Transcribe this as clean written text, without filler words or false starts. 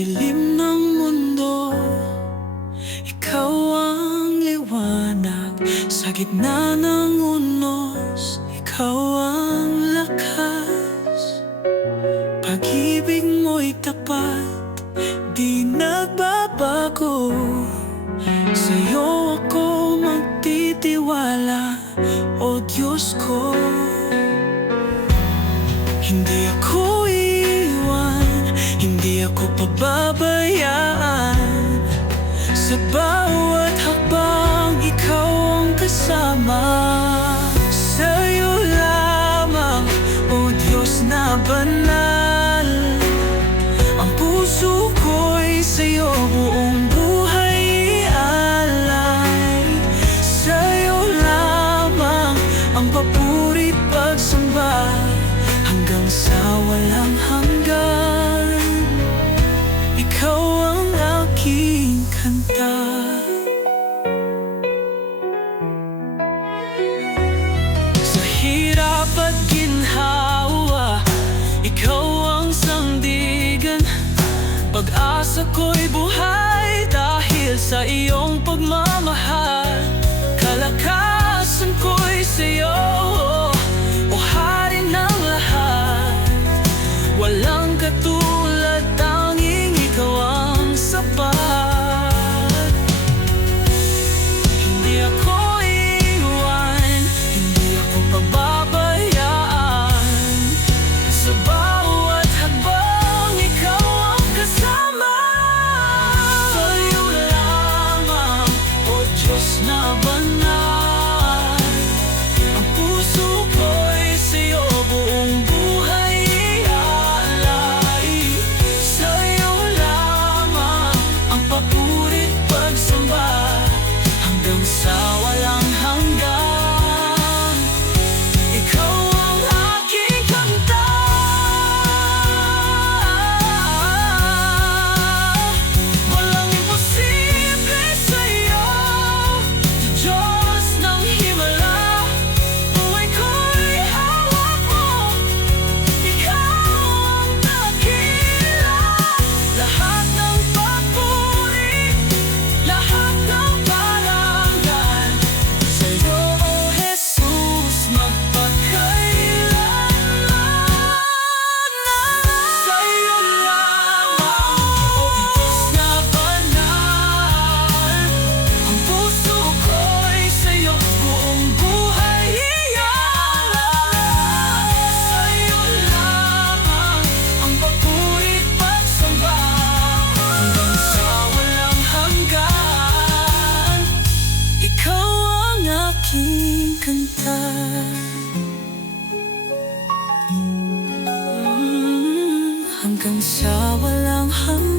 dilim ng mundo, ikaw ang liwanag. Sa gitna ng unos, ikaw ang lakas. Pag-ibig mo'y tapat, di nagbabago. Sa'yo ako magtitiwala, o Diyos ko. Hindi ako iiwan, hindi ako pababayaan. Sa bawat hakbang, ikaw ang kasama. Sa'yo lamang, o Diyos na banal, ang puso ko'y sa'yo buong buhay ialay. Sa'yo lamang ang papuri pagsamba, hanggang sa walang hanggan. Ikaw ang aking kanta. Sa hirap at ginhawa, ikaw ang sandigan. Pag-asa ko'y buhay dahil sa iyong pagmamahal. Kalakasan ko'y sa'yo, o Hari ng lahat. Walang katulad, tanging ikaw ang sapat. Hindi ako iiwan, hindi ako pababayaan. Sa bawat hakbang, ikaw ang kasama. Sa'yo lamang, o Diyos na banal, ang puso ko'y sa'yo buong buhay ialay. Sa'yo lamang ang papuri't pagsamba, hanggang sa walang hanggan. Ikaw ang aking kanta. Walang imposible sa'yo, Diyos ng himala. Buhay ko'y hawak mo, ikaw ang dakila. Lahat ng papuri, lahat ng parangal, sa'yo, O Jesus, magpakailanman. Sa'yo lamang, O Diyos na banal, ang puso ko'y sa'yo buong buhay ialay. Sa'yo lamang ang papuri't pagsamba, hanggang sa walang hanggan. Ikaw ang aking kanta. Hanggang sa walang hanggan.